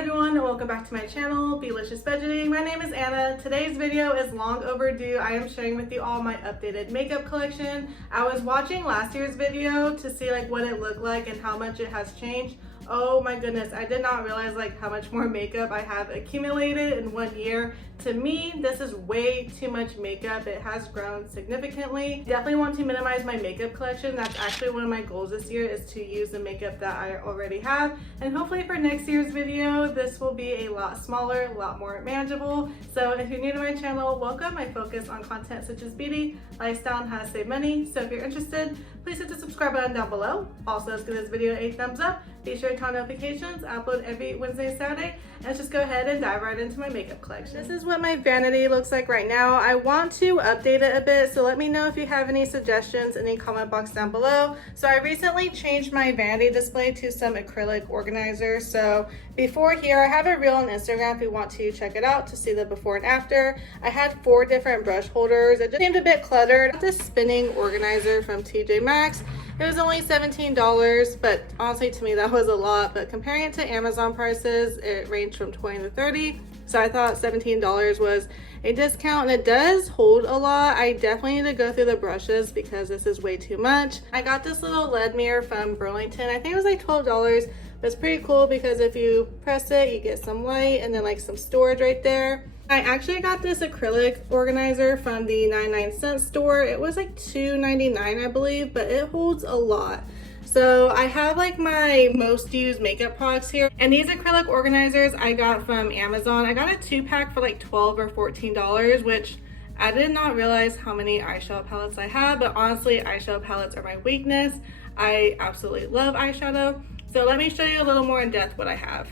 everyone, and welcome back to my channel, Belicious Budgeting. My name is Anna. Today's video is long overdue. I am sharing with you all my updated makeup collection. I was watching last year's video to see what it looked like and how much it has changed. Oh my goodness, I did not realize how much more makeup I have accumulated in 1 year. To me, this is way too much makeup. It has grown significantly. Definitely want to minimize my makeup collection. That's actually one of my goals this year, is to use the makeup that I already have. And hopefully for next year's video, this will be a lot smaller, a lot more manageable. So if you're new to my channel, welcome. I focus on content such as beauty, lifestyle, and how to save money. So if you're interested, please hit the subscribe button down below. Also, let's give this video a thumbs up. Be sure to turn on notifications. I upload every Wednesday and Saturday. And let's just go ahead and dive right into my makeup collection. This is what my vanity looks like right now. I want to update it a bit, so let me know if you have any suggestions in the comment box down below. So I recently changed my vanity display to some acrylic organizer. So before here, I have a reel on Instagram if you want to check it out to see the before and after. I had 4 different brush holders. It just seemed a bit cluttered. I got this spinning organizer from TJ Maxx. It was only $17, but honestly to me that was a lot, but comparing it to Amazon prices, it ranged from $20 to $30. So I thought $17 was a discount, and it does hold a lot. I definitely need to go through the brushes because this is way too much. I got this little LED mirror from Burlington. I think it was like $12, but it's pretty cool because if you press it, you get some light and then some storage right there. I actually got this acrylic organizer from the 99-cent store. It was like $2.99, I believe, but it holds a lot. So I have my most used makeup products here, and these acrylic organizers I got from Amazon. I got a 2-pack for $12 or $14, which I did not realize how many eyeshadow palettes I have, but honestly, eyeshadow palettes are my weakness. I absolutely love eyeshadow. So let me show you a little more in depth what I have.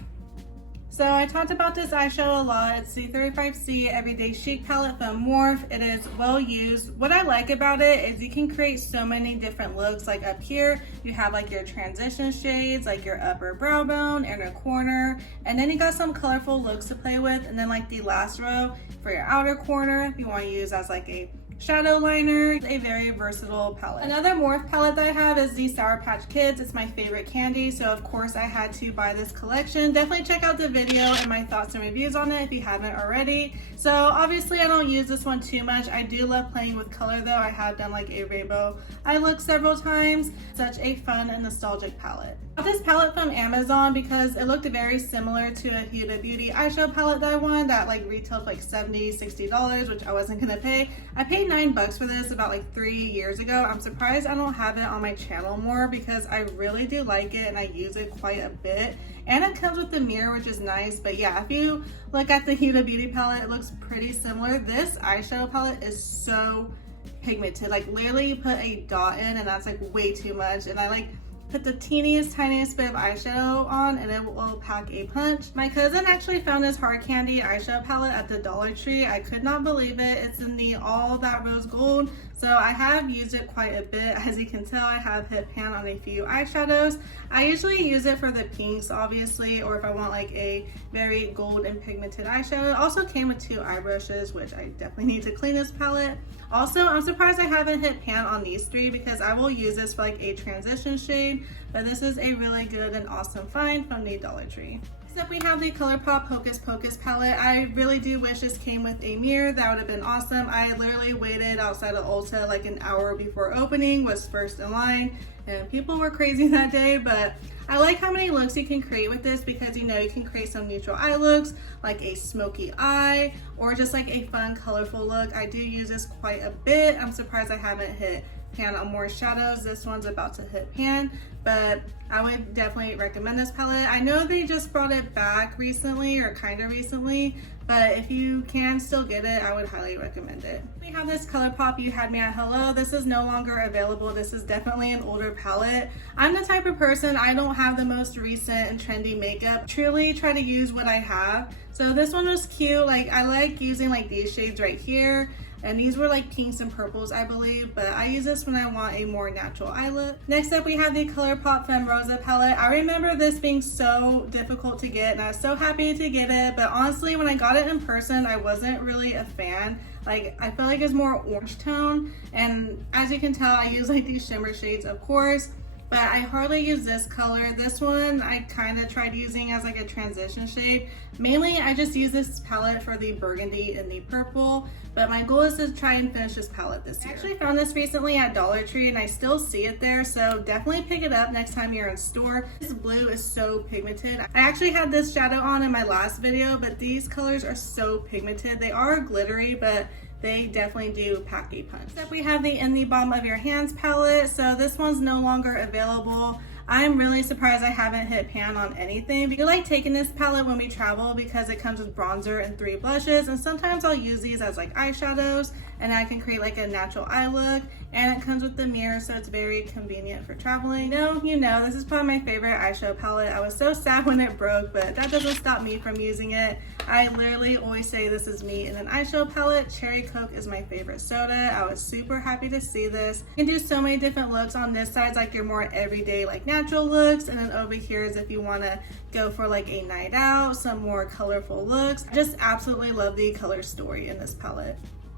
So I talked about this eyeshadow a lot. It's the 35C Everyday Chic palette from Morph. It is well used. What I like about it is you can create so many different looks. Like up here, you have your transition shades, your upper brow bone, inner corner, and then you got some colorful looks to play with. And then the last row for your outer corner, if you want to use as a shadow liner. A very versatile palette. Another Morph palette that I have is the Sour Patch Kids. It's my favorite candy, so of course I had to buy this collection. Definitely check out the video and my thoughts and reviews on it if you haven't already. So obviously I don't use this one too much. I do love playing with color though. I have done a rainbow eye look several times. Such a fun and nostalgic palette. I got this palette from Amazon because it looked very similar to a Huda Beauty eyeshadow palette that I wanted that retailed for $70, $60, which I wasn't gonna pay. I paid $9 for this about 3 years ago. I'm surprised I don't have it on my channel more because I really do like it and I use it quite a bit. And it comes with the mirror, which is nice. But yeah, if you look at the Huda Beauty palette, it looks pretty similar. This eyeshadow palette is so pigmented. Literally you put a dot in and that's way too much. And I put the teeniest, tiniest bit of eyeshadow on and it will pack a punch. My cousin actually found this hard candy eyeshadow palette at the Dollar Tree. I could not believe it. It's in the All That Rose Gold. So I have used it quite a bit. As you can tell, I have hit pan on a few eyeshadows. I usually use it for the pinks, obviously, or if I want a very gold and pigmented eyeshadow. It also came with 2 eye brushes, which I definitely need to clean this palette. Also, I'm surprised I haven't hit pan on these 3 because I will use this for a transition shade, but this is a really good and awesome find from the Dollar Tree. Next up we have the Colourpop Hocus Pocus palette. I really do wish this came with a mirror. That would have been awesome. I literally waited outside of Ulta an hour before opening, was first in line, and people were crazy that day, but I like how many looks you can create with this because you can create some neutral eye looks, like a smoky eye, or just a fun, colorful look. I do use this quite a bit. I'm surprised I haven't hit pan on more shadows. This one's about to hit pan, but I would definitely recommend this palette. I know they just brought it back recently, or kind of recently, but if you can still get it, I would highly recommend it. We have this Colourpop You Had Me at Hello. This is no longer available. This is definitely an older palette. I'm the type of person, I don't have the most recent and trendy makeup. Truly try to use what I have. So this one was cute. I like using these shades right here. And these were pinks and purples, I believe, but I use this when I want a more natural eye look. Next up, we have the Colourpop Fenrosa palette. I remember this being so difficult to get, and I was so happy to get it, but honestly, when I got it in person, I wasn't really a fan. I feel it's more orange tone, and as you can tell, I use these shimmer shades, of course. but I hardly use this color. This one I kind of tried using as like a transition shade. Mainly I just use this palette for the burgundy and the purple, but my goal is to try and finish this palette this year. I actually found this recently at Dollar Tree and I still see it there, so definitely pick it up next time you're in store. This blue is so pigmented. I actually had this shadow on in my last video, but these colors are so pigmented. They are glittery, but they definitely do pack a punch. Next up we have the In the Balm of Your Hands palette. So this one's no longer available. I'm really surprised I haven't hit pan on anything. I like taking this palette when we travel because it comes with bronzer and 3 blushes, and sometimes I'll use these as like eyeshadows and I can create like a natural eye look, and it comes with the mirror, so it's very convenient for traveling. You know, this is probably my favorite eyeshadow palette. I was so sad when it broke, but that doesn't stop me from using it. I literally always say this is me in an eyeshadow palette. Cherry Coke is my favorite soda. I was super happy to see this. You can do so many different looks. On this side, like your more everyday like natural looks, and then over here is if you want to go for like a night out, some more colorful looks. I just absolutely love the color story in this palette.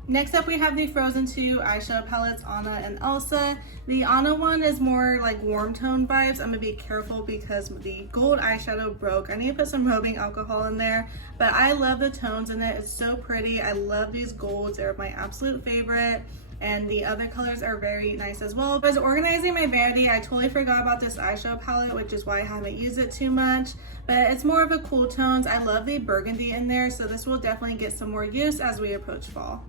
Next up we have the Frozen 2 eyeshadow palettes, Anna and Elsa. The Anna one is more like warm tone vibes. I'm gonna be careful because the gold eyeshadow broke. I need to put some rubbing alcohol in there, but I love the tones in it. It's so pretty. I love these golds. They're my absolute favorite. And the other colors are very nice as well. But as organizing my vanity, I totally forgot about this eyeshadow palette, which is why I haven't used it too much. But it's more of a cool tones. I love the burgundy in there, so this will definitely get some more use as we approach fall.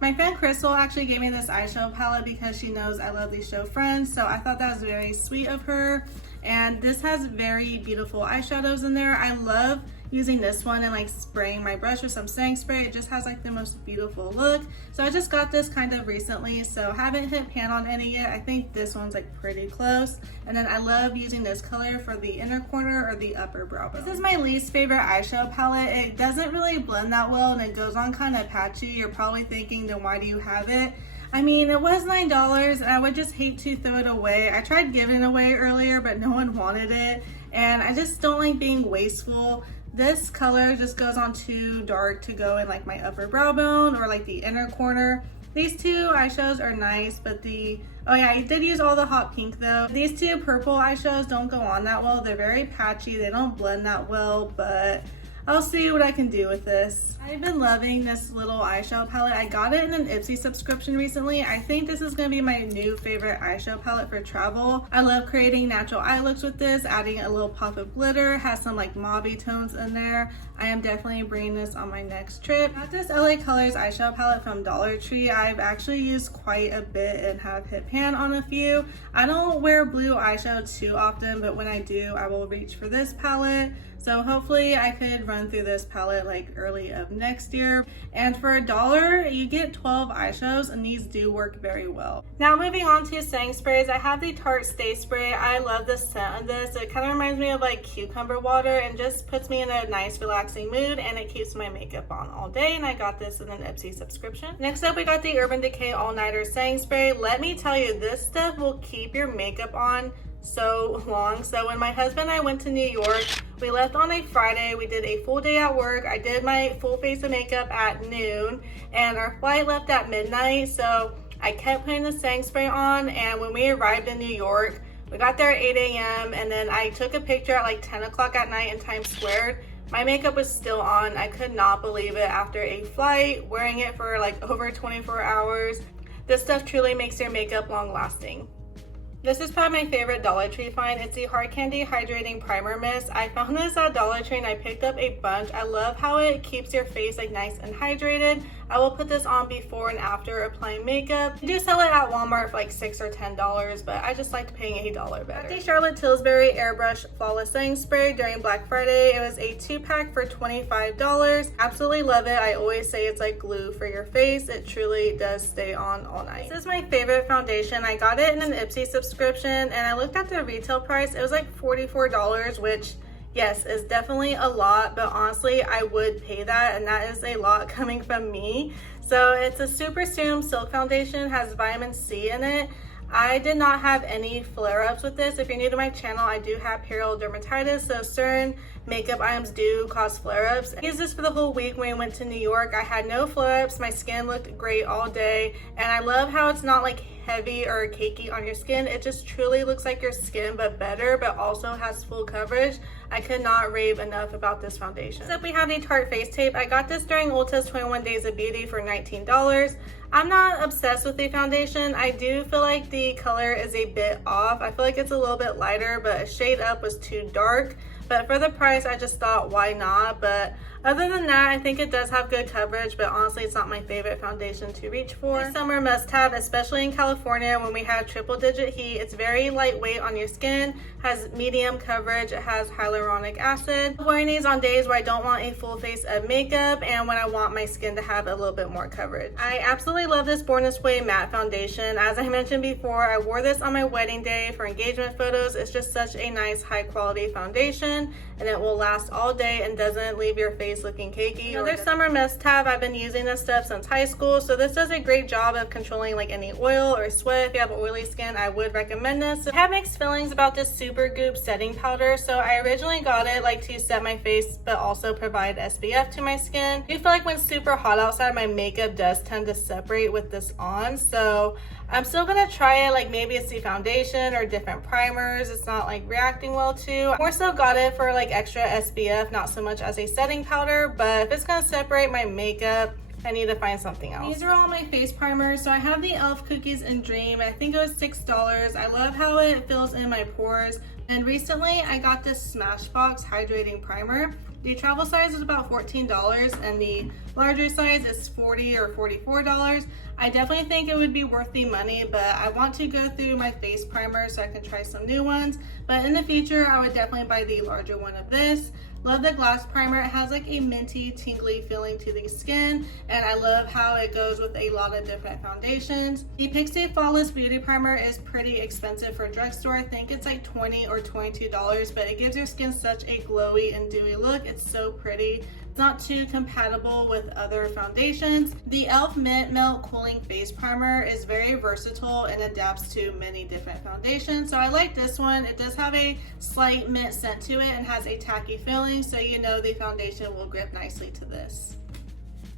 My friend Crystal actually gave me this eyeshadow palette because she knows I love these show friends, so I thought that was very sweet of her. And this has very beautiful eyeshadows in there. I love using this one and like spraying my brush with some setting spray. It just has like the most beautiful look. So I just got this kind of recently, so haven't hit pan on any yet. I think this one's like pretty close. And then I love using this color for the inner corner or the upper brow bone. This is my least favorite eyeshadow palette. It doesn't really blend that well and it goes on kind of patchy. You're probably thinking, then why do you have it? I mean, it was $9 and I would just hate to throw it away. I tried giving it away earlier, but no one wanted it. And I just don't like being wasteful. This color just goes on too dark to go in like my upper brow bone or like the inner corner. These two eyeshadows are nice, but oh yeah, I did use all the hot pink though. These two purple eyeshadows don't go on that well. They're very patchy. They don't blend that well, but I'll see what I can do with this. I've been loving this little eyeshadow palette. I got it in an Ipsy subscription recently. I think this is going to be my new favorite eyeshadow palette for travel. I love creating natural eye looks with this, adding a little pop of glitter, has some like mauve tones in there. I am definitely bringing this on my next trip. Got this LA Colors eyeshadow palette from Dollar Tree. I've actually used quite a bit and have hit pan on a few. I don't wear blue eyeshadow too often, but when I do, I will reach for this palette. So hopefully I could run through this palette like early of next year. And for $1, you get 12 eyeshadows and these do work very well. Now moving on to setting sprays, I have the Tarte Stay Spray. I love the scent of this. It kind of reminds me of like cucumber water and just puts me in a nice relaxing mood, and it keeps my makeup on all day, and I got this in an Ipsy subscription. Next up we got the Urban Decay All Nighter Setting Spray. Let me tell you, this stuff will keep your makeup on so long. So when my husband and I went to New York, we left on a Friday. We did a full day at work. I did my full face of makeup at noon and our flight left at midnight, so I kept putting the setting spray on. And when we arrived in New York, we got there at 8 a.m. and then I took a picture at like 10 o'clock at night in Times Square. My makeup was still on. I could not believe it after a flight, wearing it for like over 24 hours. This stuff truly makes your makeup long lasting. This is probably my favorite Dollar Tree find. It's the Hard Candy Hydrating Primer Mist. I found this at Dollar Tree and I picked up a bunch. I love how it keeps your face like nice and hydrated. I will put this on before and after applying makeup. You do sell it at Walmart for like $6 or $10, but I just liked paying $1 better. The Charlotte Tillsbury Airbrush Flawless Setting Spray during Black Friday. It was a 2-pack for $25. Absolutely love it. I always say it's like glue for your face. It truly does stay on all night. This is my favorite foundation. I got it in an Ipsy subscription and I looked at the retail price. It was like $44, which yes, is definitely a lot, but honestly, I would pay that, and that is a lot coming from me. So it's a Super Serum Silk Foundation, has vitamin C in it. I did not have any flare-ups with this. If you're new to my channel, I do have perioral dermatitis, so certain makeup items do cause flare-ups. I used this for the whole week when I went to New York. I had no flare-ups, my skin looked great all day, and I love how it's not like heavy or cakey on your skin. It just truly looks like your skin, but better, but also has full coverage. I could not rave enough about this foundation. Next up, we have the Tarte face tape. I got this during Ulta's 21 Days of Beauty for $19. I'm not obsessed with the foundation. I do feel like the color is a bit off. I feel like it's a little bit lighter, but a shade up was too dark. But for the price, I just thought, why not? But other than that, I think it does have good coverage, but honestly, it's not my favorite foundation to reach for. This summer must-have, especially in California when we have triple-digit heat. It's very lightweight on your skin, has medium coverage, it has hyaluronic acid. I'm wearing these on days where I don't want a full face of makeup and when I want my skin to have a little bit more coverage. I absolutely love this Born This Way matte foundation. As I mentioned before, I wore this on my wedding day for engagement photos. It's just such a nice, high-quality foundation, and it will last all day and doesn't leave your face looking cakey. Another summer must-have. I've been using this stuff since high school, so this does a great job of controlling like any oil or sweat. If you have oily skin, I would recommend this. I have mixed feelings about this Super Goop setting powder. So I originally got it like to set my face but also provide SPF to my skin. I do feel like when it's super hot outside, my makeup does tend to separate with this on, so I'm still gonna try it. Like maybe it's the foundation or different primers it's not like reacting well to. I more so got it for like extra SPF, not so much as a setting powder, but if it's gonna separate my makeup, I need to find something else. These are all my face primers. So I have the e.l.f. Cookies and Dream. I think it was $6. I love how it fills in my pores. And recently I got this Smashbox Hydrating Primer. The travel size is about $14 and the larger size is $40 or $44. I definitely think it would be worth the money, but I want to go through my face primer so I can try some new ones. But in the future, I would definitely buy the larger one of this. Love the glass primer. It has like a minty, tingly feeling to the skin, and I love how it goes with a lot of different foundations. The Pixie Flawless Beauty Primer is pretty expensive for drugstore. I think it's like $20 or $22, but it gives your skin such a glowy and dewy look. It's so pretty. It's not too compatible with other foundations. The e.l.f. Mint Melt Cooling Face Primer is very versatile and adapts to many different foundations. So I like this one. It does have a slight mint scent to it and has a tacky feeling, so you know the foundation will grip nicely to this.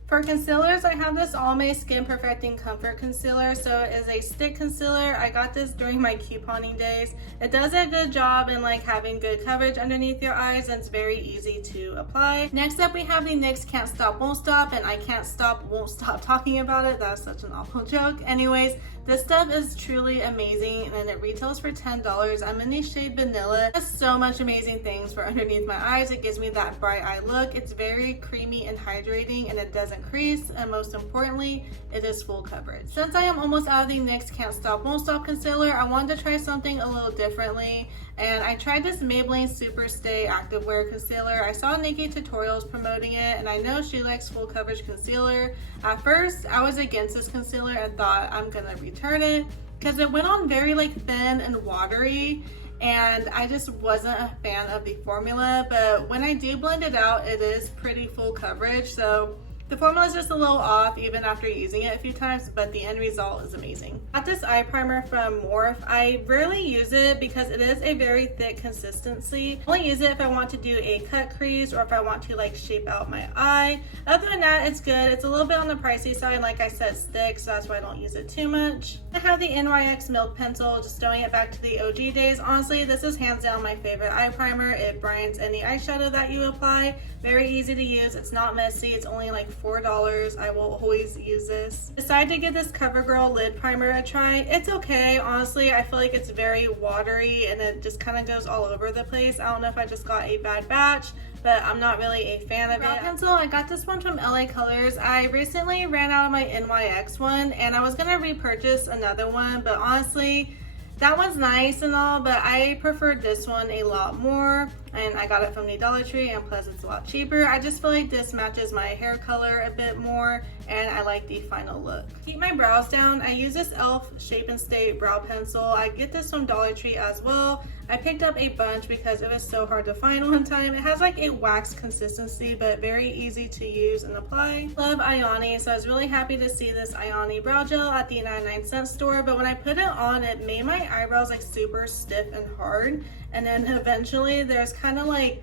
For concealers, I have this Almay Skin Perfecting Comfort Concealer. So it is a stick concealer. I got this during my couponing days. It does a good job in like having good coverage underneath your eyes, and it's very easy to apply. Next up, we have the NYX Can't Stop Won't Stop, and I can't stop won't stop talking about it. That's such an awful joke. Anyways, this stuff is truly amazing and it retails for $10. I'm in the shade Vanilla. It does so much amazing things for underneath my eyes. It gives me that bright eye look. It's very creamy and hydrating, and it doesn't crease, and most importantly, it is full coverage. Since I am almost out of the NYX Can't Stop Won't Stop concealer, I wanted to try something a little differently, and I tried this Maybelline Superstay Activewear concealer. I saw Nikki tutorials promoting it, and I know she likes full coverage concealer. At first, I was against this concealer and thought I'm gonna return it because it went on very like thin and watery, and I just wasn't a fan of the formula. But when I do blend it out, it is pretty full coverage. So the formula is just a little off even after using it a few times, but the end result is amazing. Got this eye primer from Morph. I rarely use it because it is a very thick consistency. I only use it if I want to do a cut crease or if I want to like shape out my eye. Other than that, it's good. It's a little bit on the pricey side. Like I said, stick, so that's why I don't use it too much. I have the Nyx Milk Pencil, just throwing it back to the OG days. Honestly, this is hands down my favorite eye primer. It brightens any eyeshadow that you apply. Very easy to use. It's not messy. It's only like $4. I will always use this. Decided to give this CoverGirl lid primer a try. It's okay. Honestly, I feel like it's very watery and it just kind of goes all over the place. I don't know if I just got a bad batch, but I'm not really a fan of it. Brow pencil, I got this one from LA Colors. I recently ran out of my NYX one and I was gonna repurchase another one, but honestly, that one's nice and all, but I preferred this one a lot more, and I got it from the Dollar Tree, and plus it's a lot cheaper. I just feel like this matches my hair color a bit more, and I like the final look. To keep my brows down, I use this e.l.f. Shape and Stay brow pencil. I get this from Dollar Tree as well. I picked up a bunch because it was so hard to find one time. It has like a wax consistency, but very easy to use and apply. Love Ioni, so I was really happy to see this Ioni brow gel at the 99-cent store, but when I put it on, it made my eyebrows like super stiff and hard, and then eventually there's kind of like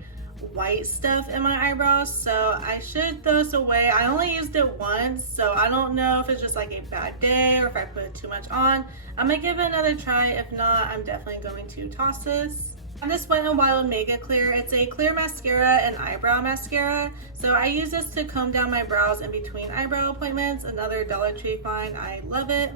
white stuff in my eyebrows, so I should throw this away. I only used it once, so I don't know if it's just like a bad day or if I put too much on. I'm gonna give it another try. If not, I'm definitely going to toss this. And this Wet n Wild Mega Clear. It's a clear mascara and eyebrow mascara. So I use this to comb down my brows in between eyebrow appointments. Another Dollar Tree find. I love it.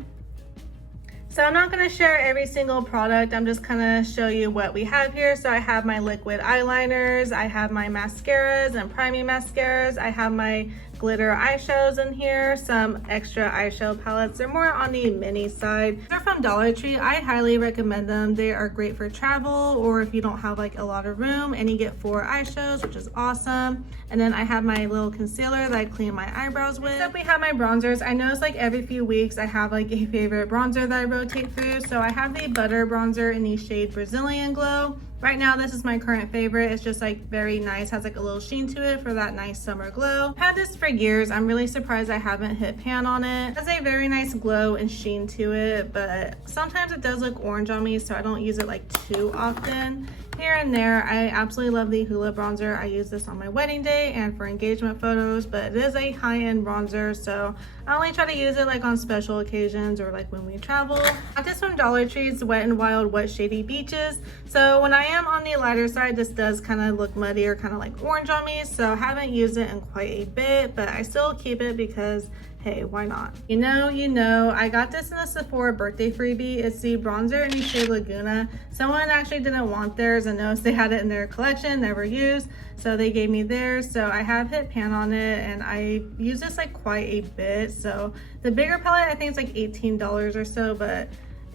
So I'm not going to share every single product. I'm just going to show you what we have here. So I have my liquid eyeliners. I have my mascaras and priming mascaras. I have my glitter eyeshadows in here, some extra eyeshadow palettes. They're more on the mini side. They're from Dollar Tree. I highly recommend them. They are great for travel or if you don't have like a lot of room, and you get 4 eyeshadows, which is awesome. And then I have my little concealer that I clean my eyebrows with. Next up we have my bronzers. I notice like every few weeks I have like a favorite bronzer that I rotate through. So I have the Butter bronzer in the shade Brazilian Glow. Right now, this is my current favorite. It's just like very nice, has like a little sheen to it for that nice summer glow. I've had this for years. I'm really surprised I haven't hit pan on it. It has a very nice glow and sheen to it, but sometimes it does look orange on me, so I don't use it like too often. Here and there, I absolutely love the Hoola bronzer. I use this on my wedding day and for engagement photos, but it is a high-end bronzer, so I only try to use it like on special occasions or like when we travel. Got this from Dollar Tree's Wet n Wild Wet Shady Beaches. So when I am on the lighter side, this does kind of look muddy or kind of like orange on me, so I haven't used it in quite a bit, but I still keep it because hey, why not? You know, I got this in a Sephora birthday freebie. It's the bronzer in the shade Laguna. Someone actually didn't want theirs and noticed they had it in their collection, never used, so they gave me theirs. So I have hit pan on it and I use this like quite a bit. So the bigger palette, I think it's like $18 or so, but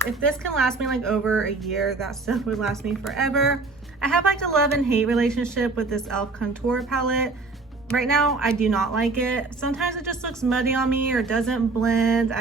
if this can last me like over a year, that stuff would last me forever. I have like a love and hate relationship with this e.l.f. contour palette. Right now, I do not like it. Sometimes it just looks muddy on me or doesn't blend.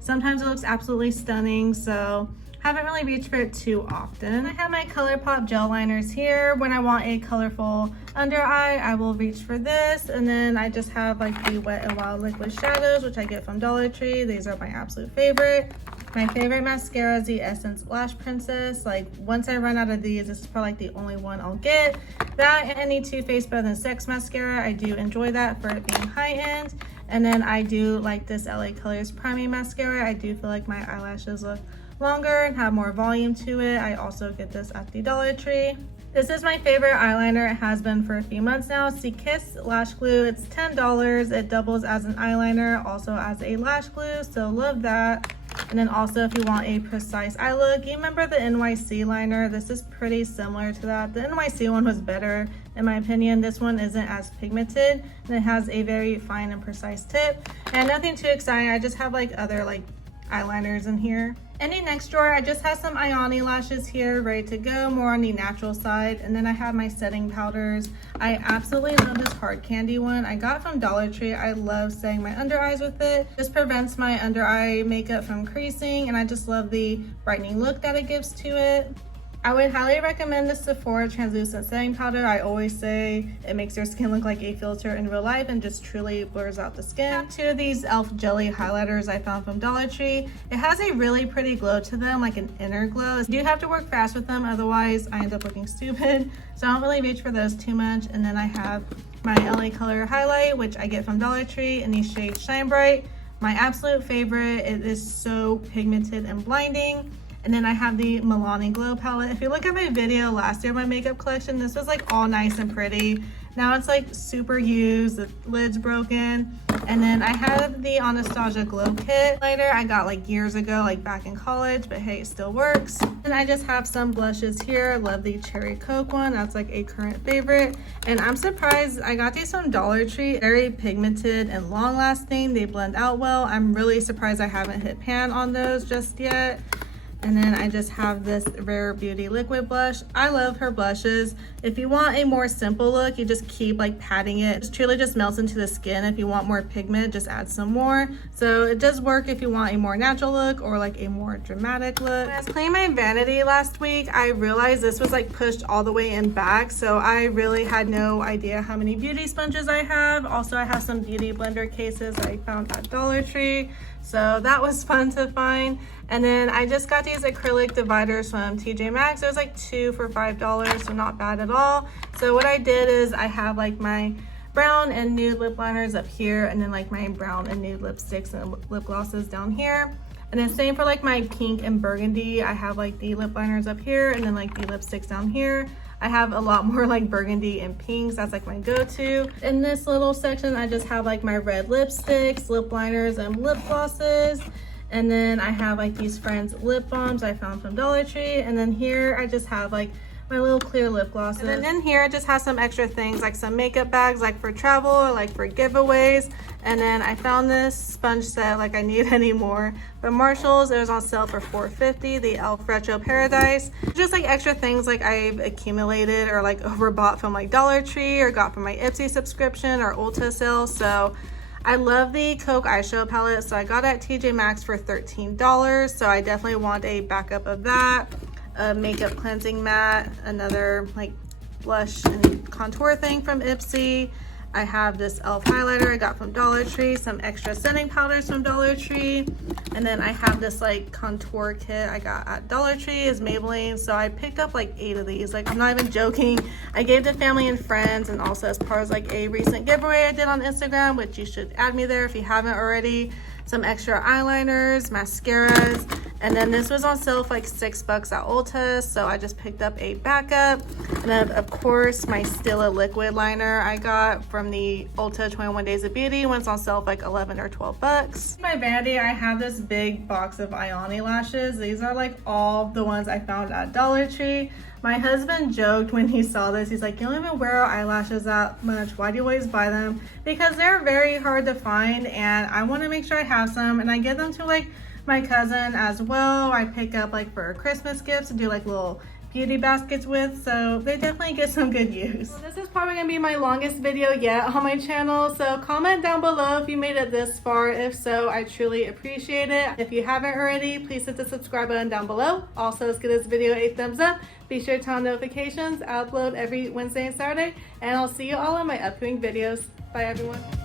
Sometimes it looks absolutely stunning, so haven't really reached for it too often. I have my Colourpop Gel Liners here. When I want a colorful under eye, I will reach for this. And then I just have like the Wet n Wild Liquid Shadows, which I get from Dollar Tree. These are my absolute favorite. My favorite mascara is the Essence Lash Princess. Like once I run out of these, this is probably like the only one I'll get. That and any Too Faced Better Than Sex mascara. I do enjoy that for it being high end. And then I do like this LA Colors Priming Mascara. I do feel like my eyelashes look longer and have more volume to it. I also get this at the Dollar Tree. This is my favorite eyeliner. It has been for a few months now. It's the Kiss Lash Glue. It's $10. It doubles as an eyeliner, also as a lash glue, so love that. And then also if you want a precise eye look, you remember the NYC liner? This is pretty similar to that. The NYC one was better in my opinion. This one isn't as pigmented and it has a very fine and precise tip. And nothing too exciting. I just have like other like eyeliners in here. In the next drawer, I just have some Ioni Lashes here ready to go, more on the natural side. And then I have my setting powders. I absolutely love this hard candy one. I got it from Dollar Tree. I love setting my under eyes with it. This prevents my under eye makeup from creasing, and I just love the brightening look that it gives to it. I would highly recommend the Sephora translucent setting powder. I always say it makes your skin look like a filter in real life and just truly blurs out the skin. I have 2 of these e.l.f. jelly highlighters I found from Dollar Tree. It has a really pretty glow to them, like an inner glow. You do have to work fast with them, otherwise I end up looking stupid. So I don't really reach for those too much. And then I have my LA Color highlight, which I get from Dollar Tree in the shade Shine Bright. My absolute favorite. It is so pigmented and blinding. And then I have the Milani Glow palette. If you look at my video last year, my makeup collection, this was like all nice and pretty. Now it's like super used, the lid's broken. And then I have the Anastasia Glow Kit lighter I got like years ago, like back in college, but hey, it still works. And I just have some blushes here. Love the Cherry Coke one. That's like a current favorite. And I'm surprised I got these from Dollar Tree. Very pigmented and long lasting. They blend out well. I'm really surprised I haven't hit pan on those just yet. And then I just have this Rare Beauty liquid blush. I love her blushes. If you want a more simple look, you just keep like patting it. It truly just melts into the skin. If you want more pigment, just add some more. So it does work if you want a more natural look or like a more dramatic look. When I was cleaning my vanity last week, I realized this was like pushed all the way in back. So I really had no idea how many beauty sponges I have. Also, I have some beauty blender cases I found at Dollar Tree. So that was fun to find. And then I just got these these acrylic dividers from TJ Maxx. There's like 2 for $5, so not bad at all. So what I did is I have like my brown and nude lip liners up here, and then like my brown and nude lipsticks and lip glosses down here. And then same for like my pink and burgundy. I have like the lip liners up here and then like the lipsticks down here. I have a lot more like burgundy and pinks. That's like my go-to. In this little section, I just have like my red lipsticks, lip liners, and lip glosses. And then I have like these Friends lip balms I found from Dollar Tree. And then here I just have like my little clear lip glosses. And then in here I just have some extra things like some makeup bags like for travel or like for giveaways. And then I found this sponge set, like I need any more, from Marshalls. It was on sale for $4.50, the e.l.f. Retro Paradise. Just like extra things like I've accumulated or like overbought from like Dollar Tree or got from my Ipsy subscription or Ulta sale. So I love the Coke eyeshadow palette, so I got it at TJ Maxx for $13. So I definitely want a backup of that. A makeup cleansing mat, another like blush and contour thing from Ipsy. I have this e.l.f. highlighter I got from Dollar Tree, some extra setting powders from Dollar Tree, and then I have this like contour kit I got at Dollar Tree is Maybelline. So I picked up like 8 of these, like I'm not even joking. I gave to family and friends, and also as part of like a recent giveaway I did on Instagram, which you should add me there if you haven't already. Some extra eyeliners, mascaras, and then this was on sale for like $6 at Ulta, so I just picked up a backup. And then of course my Stila liquid liner I got from the Ulta 21 Days of Beauty when it's on sale for like 11 or 12 bucks. In my vanity I have this big box of Ioni lashes. These are like all the ones I found at Dollar Tree. My husband joked when he saw this, he's like, you don't even wear eyelashes that much, why do you always buy them? Because they're very hard to find and I want to make sure I have some, and I give them to like my cousin as well. I pick up like for Christmas gifts to do like little beauty baskets with, so they definitely get some good use. So this is probably gonna be my longest video yet on my channel, so comment down below if you made it this far. If so, I truly appreciate it. If you haven't already, please hit the subscribe button down below. Also, let's give this video a thumbs up. Be sure to turn on notifications. I upload every Wednesday and Saturday, and I'll see you all in my upcoming videos. Bye everyone.